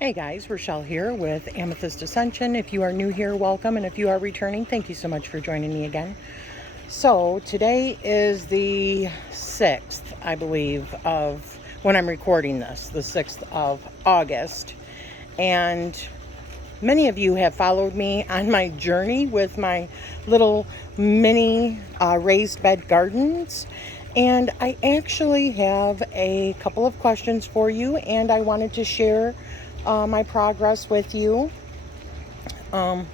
Hey guys, Rachele here with Amethyst Ascension. If you are new here, welcome, and if you are returning, thank you so much for joining me again. So today is the 6th, I believe, of when I'm recording this, the 6th of August. And many of you have followed me on my journey with my little mini raised bed gardens. And I actually have a couple of questions for you, and I wanted to share my progress with you. And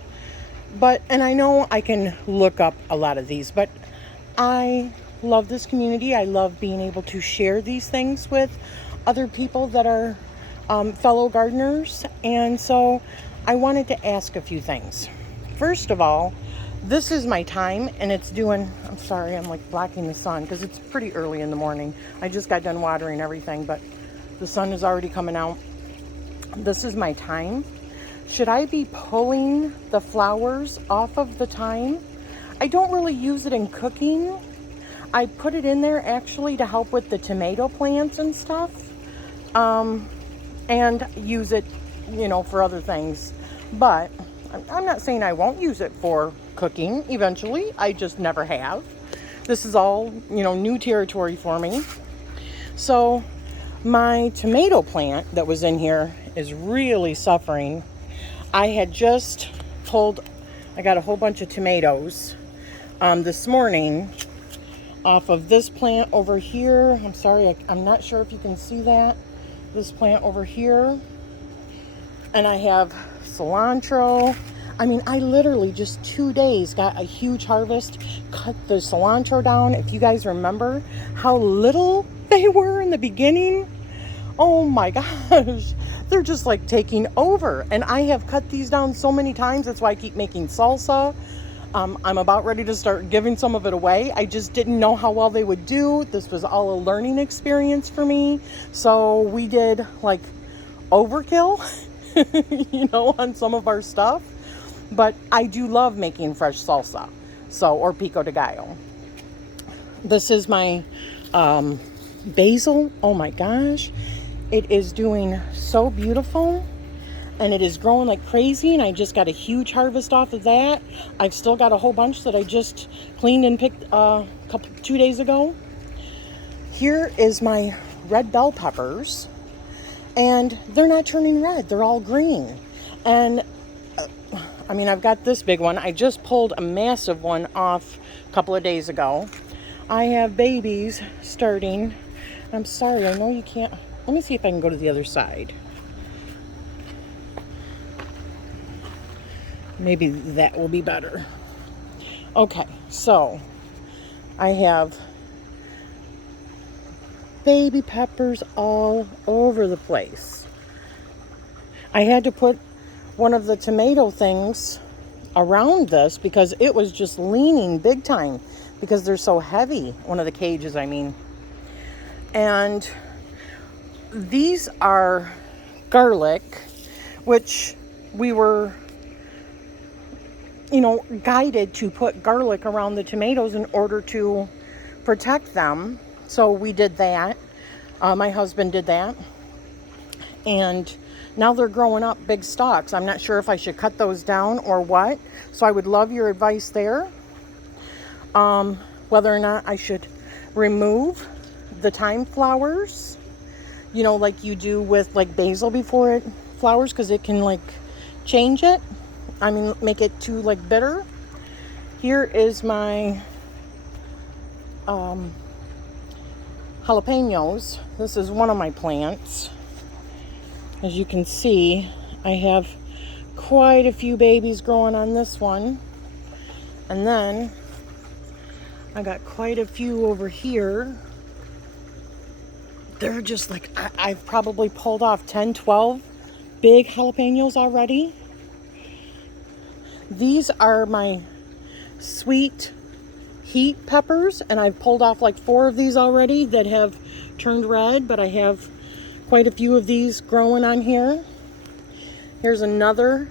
I know I can look up a lot of these, but I love this community. I love being able to share these things with other people that are fellow gardeners. And so I wanted to ask a few things. First of all, this is my time, and it's doing, I'm sorry, I'm like blocking the sun because it's pretty early in the morning. I just got done watering everything, but the sun is already coming out. This is my thyme. Should I be pulling the flowers off of the thyme? I don't really use it in cooking. I put it in there actually to help with the tomato plants and stuff. And use it, for other things. But I'm not saying I won't use it for cooking eventually. I just never have. This is all, new territory for me. So my tomato plant that was in here is really suffering. I had just I got a whole bunch of tomatoes this morning off of this plant over here. I'm sorry, I'm not sure if you can see that. This plant over here. And I have cilantro. I literally just 2 days got a huge harvest, cut the cilantro down. If you guys remember how little they were in the beginning, oh my gosh, they're just like taking over. And I have cut these down so many times. That's why I keep making salsa. I'm about ready to start giving some of it away. I just didn't know how well they would do. This was all a learning experience for me. So we did like overkill, on some of our stuff. But I do love making fresh salsa, or pico de gallo. This is my basil. Oh my gosh. It is doing so beautiful, and it is growing like crazy, and I just got a huge harvest off of that. I've still got a whole bunch that I just cleaned and picked 2 days ago. Here is my red bell peppers, and they're not turning red. They're all green. And I've got this big one. I just pulled a massive one off a couple of days ago. I have babies starting. I'm sorry, I know you can't. Let me see if I can go to the other side. Maybe that will be better. Okay, so I have baby peppers all over the place. I had to put one of the tomato things around this because it was just leaning big time because they're so heavy. One of the cages, And these are garlic, which we were, guided to put garlic around the tomatoes in order to protect them. So we did that. My husband did that. And now they're growing up big stalks. I'm not sure if I should cut those down or what. So I would love your advice there. Whether or not I should remove the thyme flowers, like you do with like basil before it flowers, because it can like change it. Make it too like bitter. Here is my jalapenos. This is one of my plants. As you can see, I have quite a few babies growing on this one. And then I got quite a few over here. They're just like, I've probably pulled off 10, 12 big jalapenos already. These are my sweet heat peppers, and I've pulled off like 4 of these already that have turned red, but I have quite a few of these growing on here. Here's another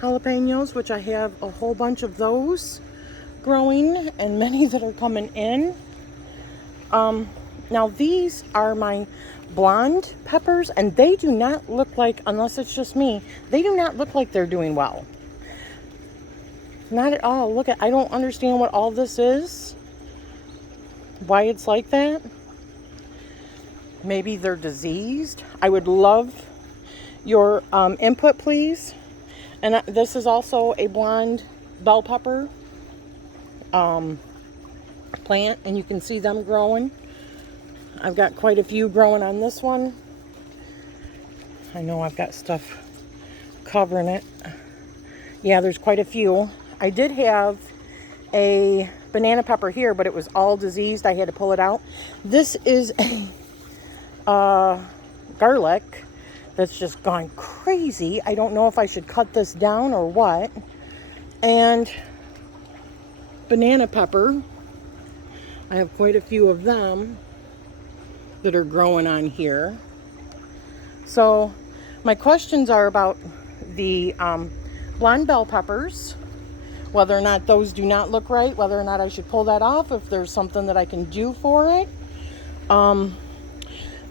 jalapenos, which I have a whole bunch of those growing and many that are coming in. Now these are my blonde peppers, and they do not look like, unless it's just me, they do not look like they're doing well. Not at all. Look at, I don't understand what all this is. Why it's like that. Maybe they're diseased. I would love your input, please. And this is also a blonde bell pepper plant, and you can see them growing. I've got quite a few growing on this one. I know I've got stuff covering it. Yeah, there's quite a few. I did have a banana pepper here, but it was all diseased. I had to pull it out. This is a garlic that's just gone crazy. I don't know if I should cut this down or what. And banana pepper. I have quite a few of them that are growing on here. So my questions are about the blonde bell peppers, whether or not those do not look right, whether or not I should pull that off, if there's something that I can do for it.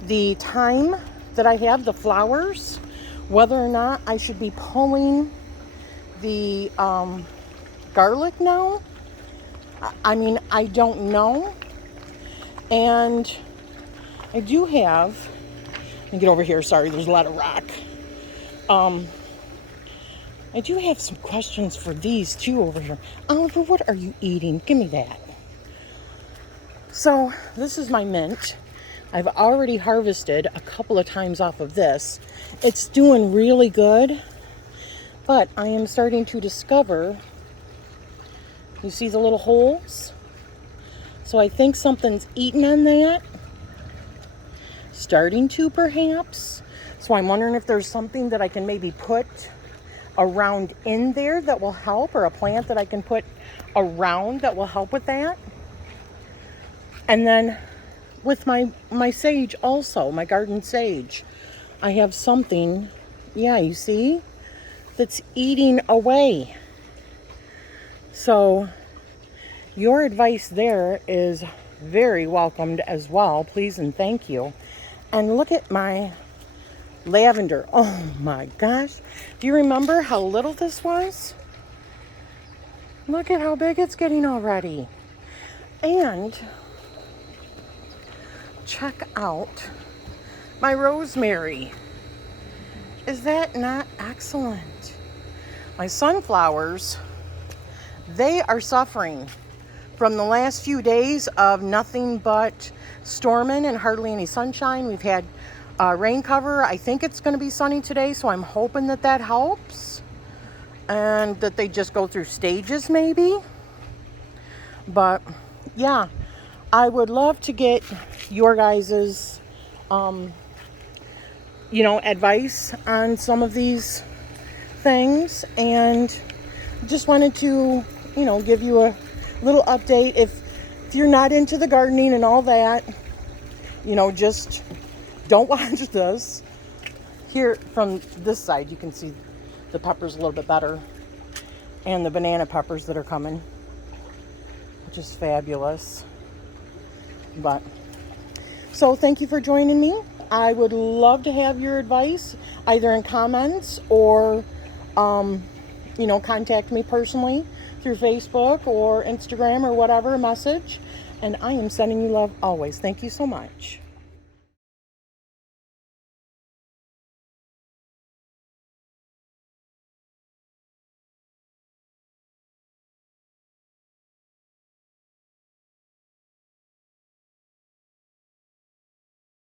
The time that I have, the flowers, whether or not I should be pulling the garlic now. I mean, I don't know. And I do have, let me get over here, sorry, there's a lot of rock. I do have some questions for these too over here. Oliver, what are you eating? Give me that. So this is my mint. I've already harvested a couple of times off of this. It's doing really good, but I am starting to discover, you see the little holes? So I think something's eating on that. Starting to, perhaps. So I'm wondering if there's something that I can maybe put around in there that will help, or a plant that I can put around that will help with that. And then with my sage also, my garden sage, I have something, yeah, you see, that's eating away. So your advice there is very welcomed as well. Please and thank you. And look at my lavender. Oh my gosh. Do you remember how little this was? Look at how big it's getting already. And check out my rosemary. Is that not excellent? My sunflowers, they are suffering from the last few days of nothing but storming and hardly any sunshine. We've had rain cover. I think it's going to be sunny today, so I'm hoping that that helps, and that they just go through stages maybe. But yeah, I would love to get your guys's advice on some of these things, and just wanted to give you a little update. If you're not into the gardening and all that, just don't watch this. Here from this side, you can see the peppers a little bit better, and the banana peppers that are coming, which is fabulous. But so thank you for joining me. I would love to have your advice, either in comments or contact me personally through Facebook or Instagram or whatever, a message. And I am sending you love always. Thank you so much.